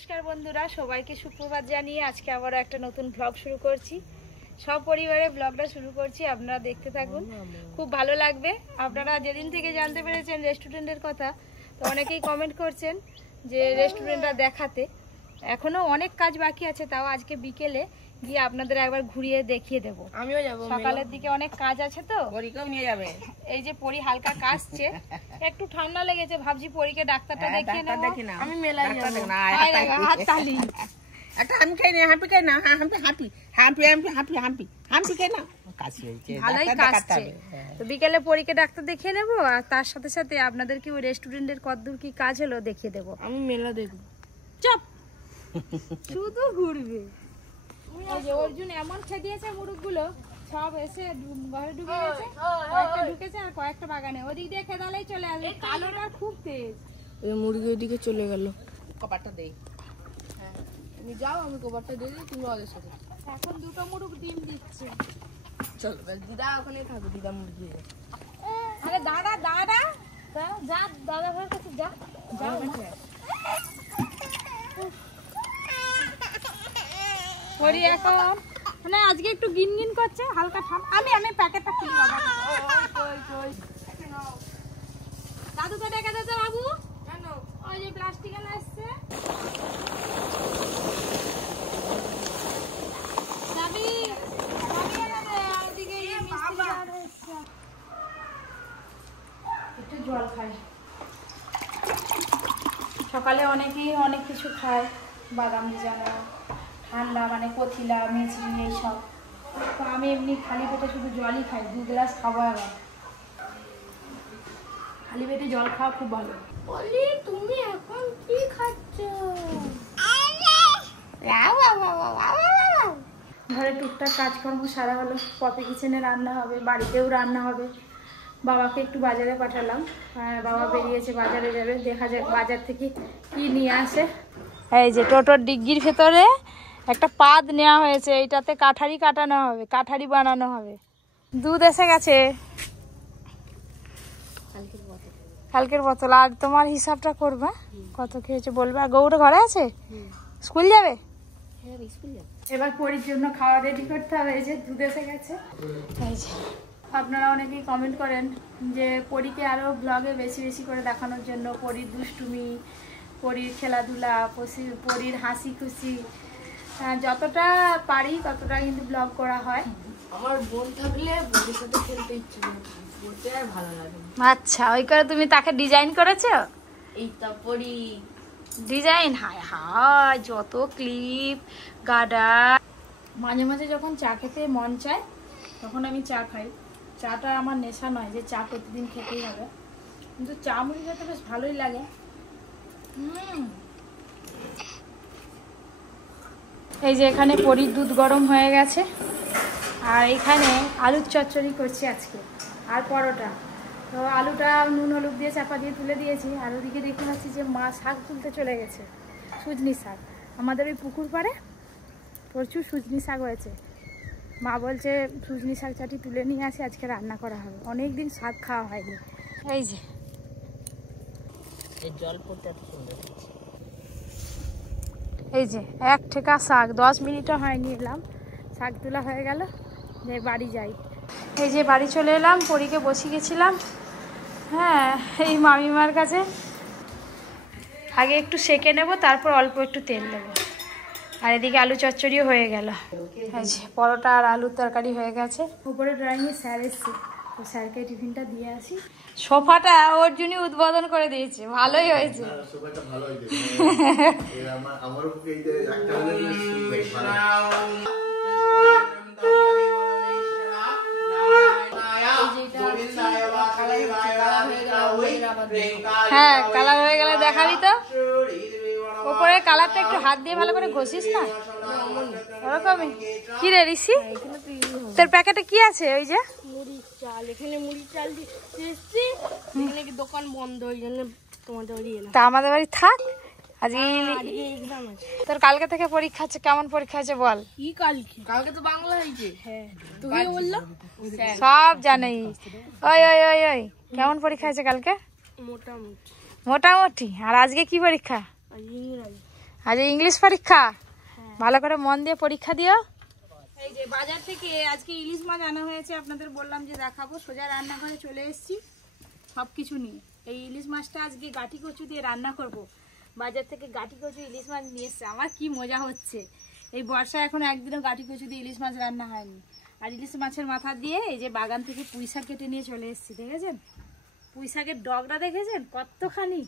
নমস্কার বন্ধুরা, সবাইকে সুপ্রভাত জানিয়ে আজকে আবার একটা নতুন ব্লগ শুরু করছি। সব পরিবারে ব্লগটা শুরু করছি, আপনারা দেখতে থাকুন, খুব ভালো লাগবে। আপনারা যেদিন থেকে জানতে পেরেছেন রেস্টুরেন্টের কথা, তো অনেকেই কমেন্ট করছেন যে রেস্টুরেন্টটা দেখাতে। এখনো অনেক কাজ বাকি আছে, তাও আজকে বিকেলে গিয়ে আপনাদের একবার ঘুরিয়ে দেখিয়ে দেবো। আমিও যাব, সকালের দিকে অনেক কাজ আছে তো। পরীকেও নিয়ে যাবে। এই যে পরি হালকা কাশছে, একটু ঠান্ডা লেগেছে, ভাবছি পরীকে ডাক্তারটা দেখিয়ে নেবো। আমি মেলায় যাব না। হাততালি একটা আমি খাই না, হাঁপি খাই না, হাঁপি খাই না। কাশি হয়েছে, ভালোই কাশছে। তো বিকেলে পরীকে ডাক্তার দেখিয়ে নেবো, আর তার সাথে সাথে আপনাদেরকে ওই রেস্টুরেন্টের কতদূর কি কাজ হলো দেখিয়ে দেবো। আমি মেলা দেখবো। চপ শুধু ঘুরবে। এই যে অর্জুন এমন খেদিয়েছে মুরগগুলো, সব এসে ঘরে ঢুকে গেছে, কয়েকটা ঢুকেছে আর কয়েকটা বাগানে। ওদিক দিয়ে খেদালেই চলে আসবে, কালোটা খুব তেজ। এই মুরগি ওইদিকে চলে গেল। কপারটা দেই। হ্যাঁ তুমি যাও, আমি কপারটা দিয়ে দিই, তুমি ওদের সাথে। এখন দুটো মুরগ ডিম দিচ্ছে। চলো দিদা ওখানে থাকো, দিদা মুরগি। আরে দাদা দাদা যা, দাদা ভাইয়ের কাছে যা। পরি এখন মানে আজকে একটু গিনগিন করছে, হালকা ঠান্ডা। আমি প্যাকেটটা খুলি বাবা। দাদুকে ডেকে দে তো বাবু। কেন? ওই যে প্লাস্টিক এনে আসছে। যাবি এনে দে, আর ওদিকে মিষ্টি আর এসছে। একটু জল খাই। সকালে অনেকেই অনেক কিছু খায়, বাদাম ভিজানো, ঠান্ডা মানে কথিলা, মিছরি, এইসব। তো আমি এমনি খালি পেটে শুধু জলই খাই, 2 গ্লাস খাবো। এবার খালি পেটে জল খাওয়া খুব ভালো। বলি তুমি এখন কি খাচ্ছ? ঘরে টুকটাক কাজকর্ম সারা হলো। পপি কিচেনে রান্না হবে, বাড়িতেও রান্না হবে। বাবাকে একটু বাজারে পাঠালাম, বাবা বেরিয়েছে, বাজারে যাবে। দেখা যাক বাজার থেকে কি নিয়ে আসে। এই যে টোটোর ডিগ্গির ভেতরে একটা পাদ নেওয়া হয়েছে, এইটাতে কাঠারি কাটানো হবে, কাঠারি বানানো হবে। দুধ এসে গেছে, কালকের বোতল। আর তোমার হিসাবটা করবে, কত খেয়েছে বলবে। আর গৌড় ঘরে আছে, স্কুল যাবে। এবার পরীর জন্য খাওয়া রেডি করতে হবে। এই যে দুধ এসে গেছে। এই যে আপনারা অনেকেই কমেন্ট করেন যে পরীকে আরও ব্লগে বেশি বেশি করে দেখানোর জন্য, পরীর দুষ্টুমি, পরীর খেলাধুলা, পরীর হাসি খুশি, যতটা পারি ততটা কিন্তু ব্লগ করা হয়। আমার বোন থাকলে বোনের সাথে খেলতে ইচ্ছে করে, বলতে আর ভালো লাগে। আচ্ছা, ওই করে তুমি তাকে ডিজাইন করেছো? এইটা পরি ডিজাইন, হায় হায় যত ক্লিপ গাডা। মাঝে মাঝে যখন চা খেতে মন চায় তখন আমি চা খাই। চাটা আমার নেশা নয় যে চা প্রতিদিন খেতেই হবে, কিন্তু চা মুড়ি খেতে বেশ ভালোই লাগে। এই যে এখানে পরীর দুধ গরম হয়ে গেছে, আর এখানে আলুর চচ্চড়ি করছি আজকে, আর পরোটা। তো আলুটা নুন হলুদ দিয়ে চাপা দিয়ে তুলে দিয়েছি। আর ওদিকে দেখতে পাচ্ছি যে মা শাক তুলতে চলে গেছে, সুজনি শাক। আমাদের ওই পুকুর পাড়ে প্রচুর সুজনি শাক হয়েছে। মা বলছে সুজনি শাক চাটি তুলে নিয়ে আসি, আজকে রান্না করা হবে। অনেক দিন শাক খাওয়া হয়নি। এই যে জল পড়তে এত সুন্দর, এই যে এক ঠেকা শাক, 10 মিনিটও হয়নি এলাম, শাক তোলা হয়ে গেল। যে বাড়ি যাই। এই যে বাড়ি চলে এলাম, পরীকে বসিয়ে গেছিলাম। হ্যাঁ, এই মামিমার কাছে আগে একটু সেঁকে নেব, তারপর অল্প একটু তেল দেবো। আর এদিকে আলু চচ্চড়িও হয়ে গেল। এই যে পরোটা আর আলুর তরকারি হয়ে গেছে। উপরে ড্রয়িংয়ে স্যার এসছে, তো স্যারকে টিফিনটা দিয়ে আসি। সোফাটা ওর জন্য উদ্বোধন করে দিয়েছে, ভালোই হয়েছে। সোফাটা ভালো হয়েছে। আমারও এই যে একটা হ্যাঁ, কালার হয়ে গেলে দেখাবি তো। ওপরে কালারটা একটু হাত দিয়ে ভালো করে ঘষিস না, ওরকমই। কি রে ঋষি, তোর প্যাকেটে কি আছে? ওই যে মুড়ির চাল, এখানে মুড়ির চাল দিয়েছি, এখানে কি দোকান বন্ধ, ওই জন্য তোমাদের বাড়ি এলাম। তা আমাদের বাড়ি থাক আজকে। এক্সাম আছে তোর, কালকে থেকে পরীক্ষা আছে। কেমন পরীক্ষা আছে বল? কি কালকে? কালকে তো বাংলা হয়েছে। হ্যাঁ, তুমি বললো সব জানেই। ওই ওই ওই ওই কেমন পরীক্ষা আছে কালকে? মোটামুটি। মোটামুটি। আর আজকে কি পরীক্ষা? ইংরাজি। আজ ইংলিশ পরীক্ষা, ভালো করে মন দিয়ে পরীক্ষা দিও। এই যে বাজার থেকে আজকে ইলিশ মাছ আনা হয়েছে, আপনাদের বললাম যে দেখাবো। সোজা রান্নাঘরে চলে এসেছি সব কিছু নিয়ে। এই ইলিশ মাছটা আজকে গাঁটি কচু দিয়ে রান্না করব। বাজার থেকে গাঁটি কচু ইলিশ মাছ নিয়ে এসছে, আমার কি মজা হচ্ছে। এই বর্ষায় এখন একদিনও গাঁটি কচু দিয়ে ইলিশ মাছ রান্না হয়নি। আর ইলিশ মাছের মাথা দিয়ে এই যে বাগান থেকে পুঁই শাক কেটে নিয়ে চলে এসেছি, দেখেছেন পুঁই শাকের ডগটা দেখেছেন কতখানি।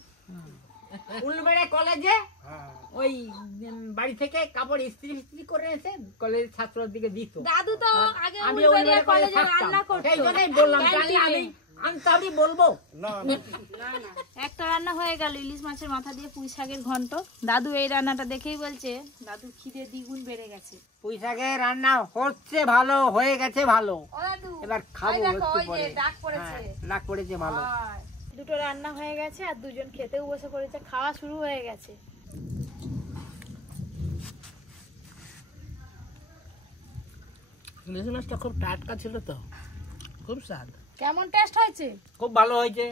উলবেড়ে কলেজে ওই বাড়ি থেকে কাপড় ইস্ত্রি করে এসে কলেজ ছাত্রর দিকে দিত। দাদু তো আগে আমি উলবেড়িয়া উলবেড়ে কলেজে থাকতাম, রান্না করতো। সেই জন্যই বললাম জানি আমি আমি বলবো একটা রান্না হয়ে গেল ইলিশ মাছের মাথা দিয়ে পুঁই শাকের ঘন্ট। দাদু এই রান্নাটা দেখেই বলছে দাদু খিদে দ্বিগুণ বেড়ে গেছে। পুঁই শাকের রান্না হচ্ছে ভালো, হয়ে গেছে ভালো, ও দাদু এবার খাবো এই দেখো, একটু ওই যে পরে। ডাক পড়েছে। হ্যাঁ, ডাক পড়েছে ভালো। হয়। দুটো রান্না হয়ে গেছে আর দুজন খেতেও বসে পড়েছে, খাওয়া শুরু হয়ে গেছে। ইলিশ মাছটা খুব টাটকা ছিল তো, খুব স্বাদ, কেমন টেস্ট হয়েছে? খুব ভালো হয়েছে।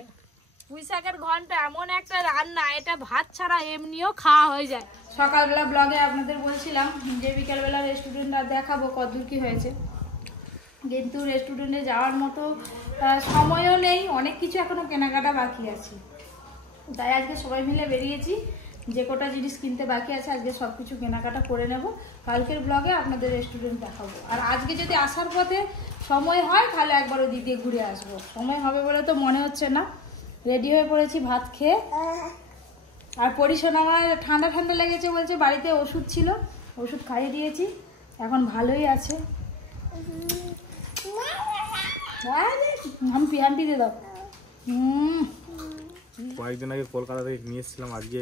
পুঁই শাকের ঘন্ট এমন একটা রান্না, এটা ভাত ছাড়া এমনিও খাওয়া হয়ে যায়। সকালবেলা ব্লগে আপনাদের বলছিলাম যে বিকালবেলা রেস্টুরেন্টটা দেখাবো কতদূর কি হয়েছে, কিন্তু রেস্টুরেন্টে যাওয়ার মতো সময়ও নেই, অনেক কিছু এখনো কেনাকাটা বাকি আছে। তাই আজকে সবাই মিলে বেরিয়েছি, যে কটা জিনিস কিনতে বাকি আছে আজকে সব কিছু কেনাকাটা করে নেব। কালকের ব্লগে আপনাদের রেস্টুরেন্ট দেখাবো। আর আজকে যদি আসার পথে সময় হয় তাহলে একবার ওই দিক দিয়ে ঘুরে আসবো। সময় হবে বলে তো মনে হচ্ছে না। রেডি হয়ে পড়েছি ভাত খেয়ে। আর পরিশোন আমার ঠান্ডা ঠান্ডা লেগেছে বলছে, বাড়িতে ওষুধ ছিল, ওষুধ খাইয়ে দিয়েছি, এখন ভালোই আছে। হাম্পি হাম্পি দিয়ে দাও। কয়েকদিন আগে কলকাতা থেকে নিয়ে এসেছিলাম, আজকে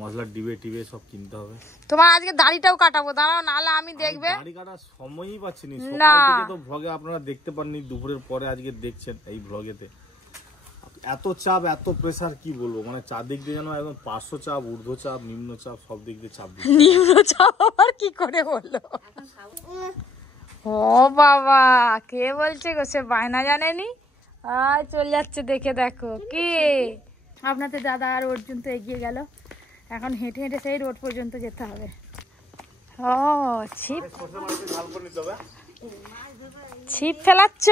মশলার ডিবে টিবে সব কিনতে হবে। তোমার আজকে দাড়িটাও কাটাবো, দাঁড়াও, নাহলে আমি দেখবে দাড়ি কাটার সময়ই পাচ্ছি না। না। সকাল থেকে তো ভ্লগে আপনারা দেখতে পাননি, দুপুরের পরে আজকে দেখছেন এই ভ্লগেতে। এত চাপ, এত প্রেসার, কি বলবো, মানে চারদিক দিয়ে যেন একদম 500 চাপ, ঊর্ধ্ব চাপ, নিম্ন চাপ, সব দিক দিয়ে চাপ দিচ্ছে। নিম্ন চাপ আবার কি করে হলো? ও বাবা, কে বলছে গো? সে বায়না জানেনি, আয় চলে যাচ্ছে, দেখে দেখো কি। আপনাদের দাদা আর অর্জুন তো এগিয়ে গেল, এখন হেঁটে হেঁটে সেই রোড পর্যন্ত যেতে হবে। ও ছিপ, ছিপ ফেলাচ্ছ?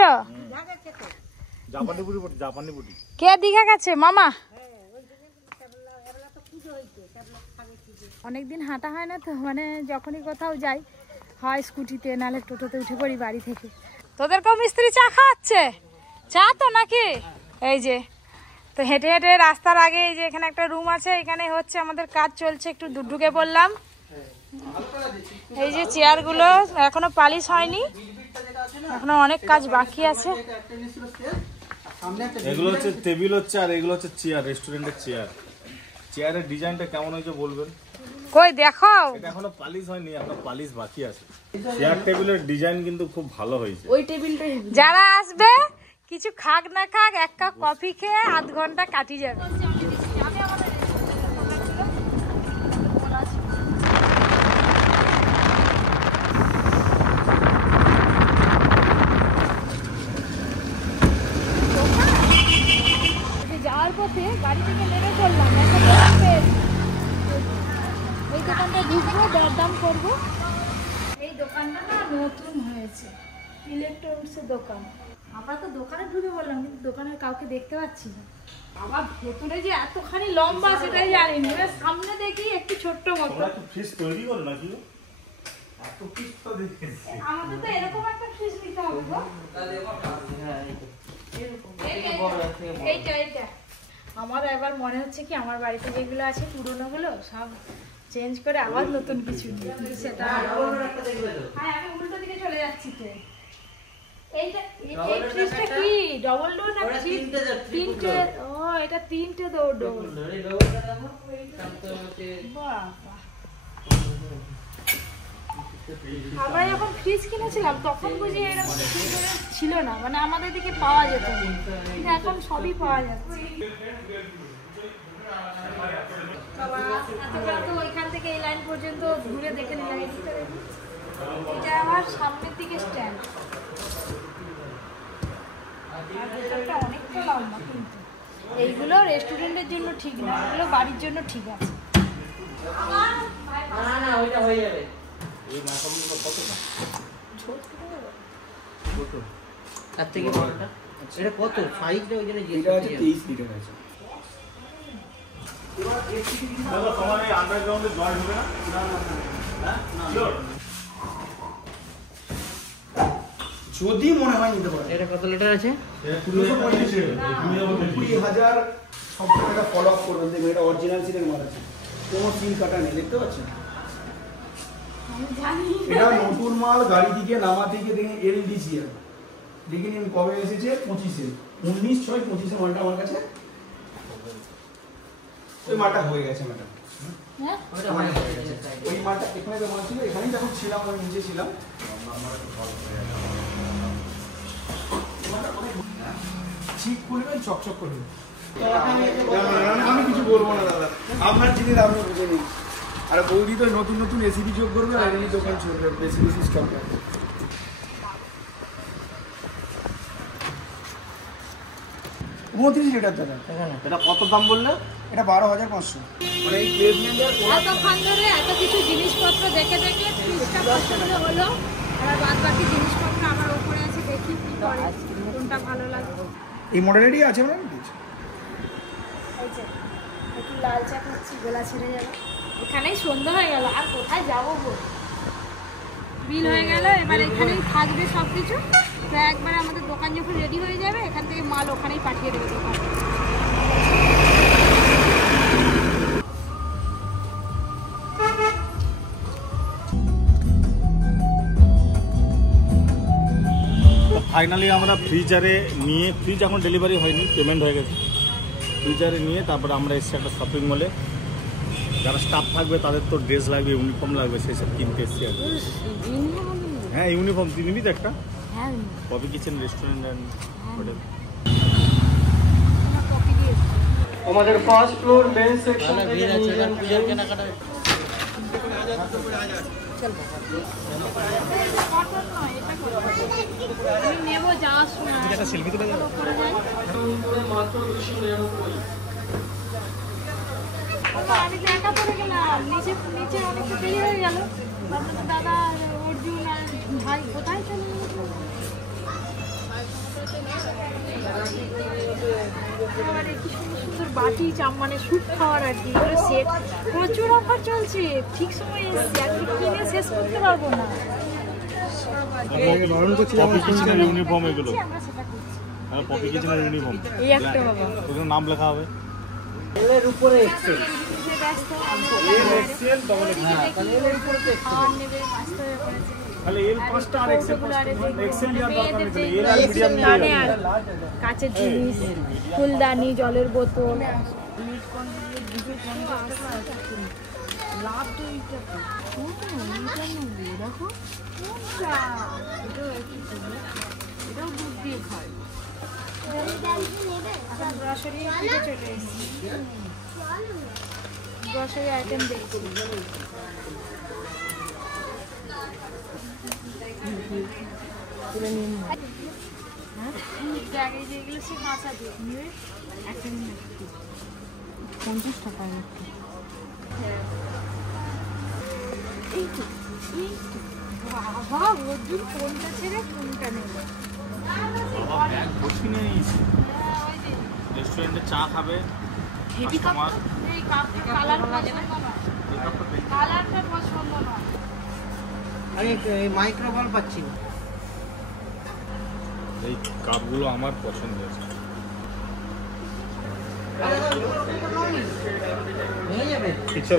জাপানি বুটি, জাপানি বুটি। কে দীঘা গেছে? মামা। অনেকদিন হাঁটা হয় না তো, মানে যখনই কোথাও যাই হয় স্কুটিতে, নাহলে টোটোতে উঠে পড়ি বাড়ি থেকে। তোদেরকেও মিস্ত্রি চা খাওয়াচ্ছে? চা তো নাকি? এই যে তো হেঁটে হেঁটে রাস্তার আগে এই যে এখানে একটা রুম আছে, এখানে হচ্ছে আমাদের কাজ চলছে, একটু দূর ঢুকে পড়লাম। এই যে চেয়ারগুলো এখনো পালিশ হয়নি, এখনো অনেক কাজ বাকি আছে। এগুলো হচ্ছে টেবিল হচ্ছে, আর এগুলো হচ্ছে চেয়ার, রেস্টুরেন্টের চেয়ার। চেয়ারের ডিজাইনটা কেমন হয়েছে বলবেন? কই দেখো, এটা এখনো পালিশ হয়নি, এখনো পালিশ বাকি আছে। চেয়ার টেবিলের ডিজাইন কিন্তু খুব ভালো হয়েছে। ওই টেবিলটাই যারা আসবে কিছু খাক না খাক, এক কাপ কফি খেয়ে আধ ঘন্টা কাটি যাবে। যাওয়ার পথে গাড়ি থেকে নেমে পড়লাম, এই দোকানটা ঢুকবো, দরদাম করবো। এই দোকানটা না নতুন হয়েছে, ইলেকট্রনিক্সের দোকান। আমরা তো দোকানে ঢুকে বললাম, কিন্তু দোকানের কাউকে দেখতে পাচ্ছি না। আমার ভেতরে যে এতখানি লম্বা সেটাই জানি না, সামনে দেখি একটু ছোট্ট মতো। তোমরা কি ফ্রিজ তৈরি করো নাকি? এত ফ্রিজ তো দেখেছি। আমাদের তো এরকম একটা ফ্রিজ নিতে হবে গো। এইটা এইটা আমার এবার মনে হচ্ছে কি, আমার বাড়িতে যেগুলো আছে পুরোনো গুলো সব চেঞ্জ করে আবার নতুন কিছু নিই, কিন্তু সেটা হ্যাঁ, আমি উল্টো দিকে চলে যাচ্ছি তো। এইটা এই ফ্রিজটা কি ডবল ডোর না তিনটে? ও এটা তিনটে ডোর। বাবা, আমরা যখন ফ্রিজ কিনেছিলাম তখন বুঝি এরকম ছিল না, মানে আমাদের দিকে পাওয়া যেত না, কিন্তু এখন সবই পাওয়া যাচ্ছে। তো ওইখান থেকে এই লাইন পর্যন্ত ঘুরে দেখে নিলাম। এটা আমার সামনের দিকে স্ট্যান্ড, অনেকটা লম্বা, কিন্তু এইগুলো রেস্টুরেন্টের জন্য ঠিক না, এগুলো বাড়ির জন্য ঠিক আছে। তার থেকে বড়টা এটা কত সাইজটা ওই জন্য এটা আছে 23 লিটার আছে। দাদা তোমার এই আন্ডারগ্রাউন্ডে জল ঢুকে না? যদি মনে হয় নিতে পারে। এটা কত লিটার আছে? 20,000 সব টাকা ফলো আপ করবেন, দেখবেন এটা অরিজিনাল সিলের মাল আছে, কোনো সিল কাটা নেই, দেখতে পাচ্ছেন? এটা নতুন মাল, গাড়ি থেকে নামা থেকে দেখে এলডিসিএল দেখে নিন কবে এসেছে, 25-এ 19/6/25 মালটা আমার কাছে। ওই মালটা হয়ে গেছে ম্যাডাম, ওটা হয়ে গেছে। ওই মালটা এখানে যে মাল ছিল, এখানেই যখন ছিলাম আমি নিজে ছিলাম। ঠিক করবেন, চকচক করবেন। আমি কিছু বলবো না দাদা, আপনার জিনিস আপনি বুঝে নিন। আর বৌদি তো নতুন নতুন এসিবি যোগ করবে আর এমনি দোকান চলবে, এসিবি সিস্টেম। 29 লিটার দাদা। এটা কত দাম বললে? এটা 12,500। মানে এই প্লেসমেন্টের এতক্ষণ ধরে এত কিছু জিনিসপত্র দেখে দেখে ফ্রিজটা পছন্দ হলো, আর বাদ বাকি জিনিসপত্র আমার ওপরে আছে, দেখি কি করে কোনটা ভালো লাগে। এই মডেলেরই আছে ম্যাডাম। এই যে একটু লাল চা খাচ্ছি, গলা ছেড়ে যাবে। এখানেই সন্ধ্যা হয়ে গেল, আর কোথায় যাবো গো? বিল হয়ে গেল, এবার এখানেই থাকবে সব কিছু। তো একবার আমাদের দোকান যখন রেডি হয়ে যাবে, এখান থেকে মাল ওখানেই পাঠিয়ে দেবে দোকান। ফাইনালি আমরা ফ্রিজারে নিয়ে, ফ্রিজ এখন ডেলিভারি হয়নি, পেমেন্ট হয়ে গেছে। ফ্রিজারে নিয়ে তারপরে আমরা এসেছি একটা শপিং মলে। যারা স্টাফ থাকবে তাদের তো ড্রেস লাগবে, ইউনিফর্ম লাগবে, সেসব কিনতে এসেছি আর কি। হ্যাঁ ইউনিফর্ম নিবি তো একটা? Coffee kitchen restaurant and hotel. আমাদের ফার্স্ট ফ্লোর মেন সেকশন থেকে পূজার কেনাকাটা আমি নেবো যাওয়ার সময়। আমি তো একা পড়ে গেলাম, নিচে নিচে অনেকটা দেরি হয়ে গেল। তারপরে দাদা অর্জুন আর ভাই কোথায় চলে গেল? এবারে কি সুন্দর সুন্দর বাটি মানে স্যুপ খাওয়ার আর কি, সেট প্রচুর অফার চলছে। ঠিক সময় এসেছি, আজকে কিনে শেষ করতে পারবো না। কফি কিচেনের ইউনিফর্ম এগুলো। আমরা সেটা করছি। হ্যাঁ কফি কিচেনের ইউনিফর্ম। এই একটা বাবা ওখানে নাম লেখা হবে। এর উপরে এক্সেল। ব্যস্ত খাওয়ার নেবে, ব্যস্ত হয়ে পড়েছে। তাহলে এল 5টা আর এক্সেল 5টা, এক্সেল আর দরকার নেই, এল আর মিডিয়াম কানে আর কাচের জিনিস, ফুলদানি, জলের বোতল। গ্রসারি চলে এসেছি, গ্রসারি আইটেম দেখছি। আগে যেগুলো সে কাঁচা দিয়ে নিয়ে একটা 50 টাকা একটা। বাবা অর্জুন কোনটা ছেড়ে কোনটা নেবে? রেস্টুরেন্টে চা খাবে কাস্টমার। এই কাপটা কালার পছন্দ না, কালারটা পছন্দ না। আমি মাইক্রোবাল পাচ্ছি না। এই কাপগুলো আমার পছন্দ হয়েছে। হয়ে যাবে কিছু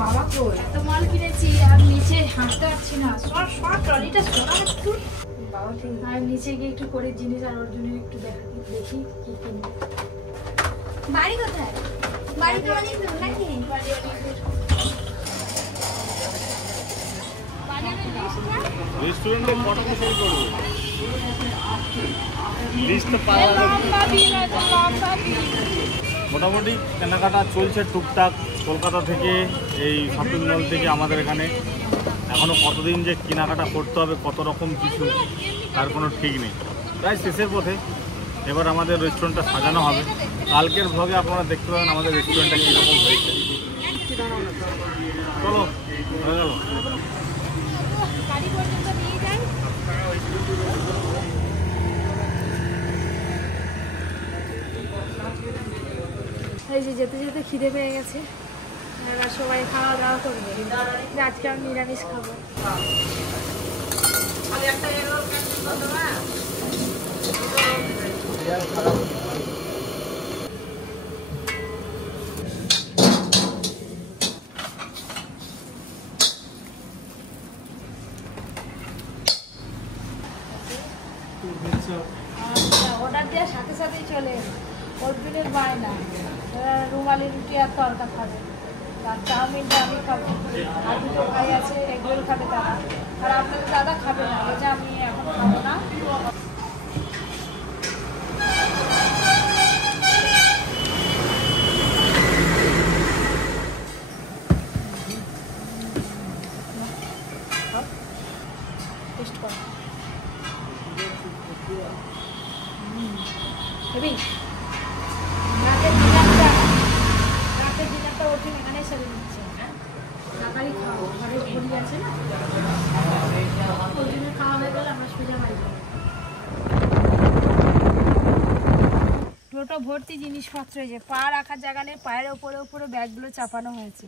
বাবা কই এত মাল কিনেছি আর নিচে হাঁটতে পারছি না, সব ট্রলিটা সোনা একটু। বাবা ঠিক আর নিচে গিয়ে একটু করে জিনিস আর অর্জুনের একটু দেখি কি কিনবো। বাড়ি কোথায়? বাড়ি তো অনেক দূর নাকি? বাড়ি অনেক দূর। বাড়ি অনেক বেশি না? রেস্টুরেন্টে কত কিছু করবে লিস্ট তো পাওয়া যাবে। লম্বা বিল আছে, লম্বা বিল। মোটামুটি কেনাকাটা চলছে টুকটাক কলকাতা থেকে, এই শপিং মল থেকে আমাদের এখানে। এখনও কতদিন যে কেনাকাটা করতে হবে, কত রকম কিছু, তার কোনো ঠিক নেই। প্রায় শেষের পথে। এবার আমাদের রেস্টুরেন্টটা সাজানো হবে। কালকের ভ্লগে আপনারা দেখতে পাবেন আমাদের রেস্টুরেন্টটা কীরকম হয়েছে। তো চলো হয়ে গেল। গাড়ি পর্যন্ত নিয়ে যাই। এই যে যেতে যেতে খিদে পেয়ে গেছে, এবার সবাই খাওয়া দাওয়া করবে। আজকে আমি নিরামিষ খাবো। অর্ডার দেওয়ার সাথে সাথেই চলে অর্জুনের বায়না, রুমালি রুটি আর তরকা খাবে, আর চাউমিনটা আমি খাবো, আর দুটো ভাই আছে এগরোল খাবে তারা, আর আপনাদের দাদা খাবে না, এটা আমি এখন খাবো না। টেস্ট করো হেবি। রাতের ডিনারটা ওঠে এখানে সেরে দিচ্ছে, তাড়াতাড়ি খাও, ঘরে ঘড়ি আছে না, ওই জন্য খাওয়া হয়ে গেলে আমরা সোজা বাড়ি যাবো। টোটো ভর্তি জিনিসপত্র, যে পা রাখার জায়গা নেই, পায়ের ওপরে ওপরে ব্যাগগুলো চাপানো হয়েছে।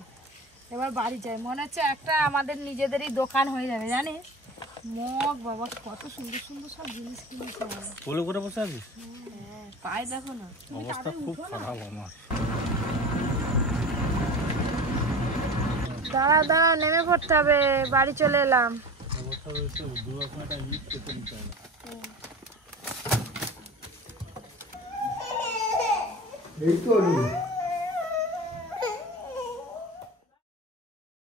এবার বাড়ি যাই, মনে হচ্ছে একটা আমাদের নিজেদেরই দোকান হয়ে যাবে জানিস। মগ বাবা কত সুন্দর সুন্দর সব জিনিস কিনেছে। কোলে করে বসে আছিস? পায়ে দেখো না, অবস্থা খুব খারাপ আমার। দাঁড়া দাঁড়া, নেমে পড়তে হবে, বাড়ি চলে এলাম। অবস্থা রয়েছে, দুরকম একটা ইট কেটে নিতে হবে। এই তো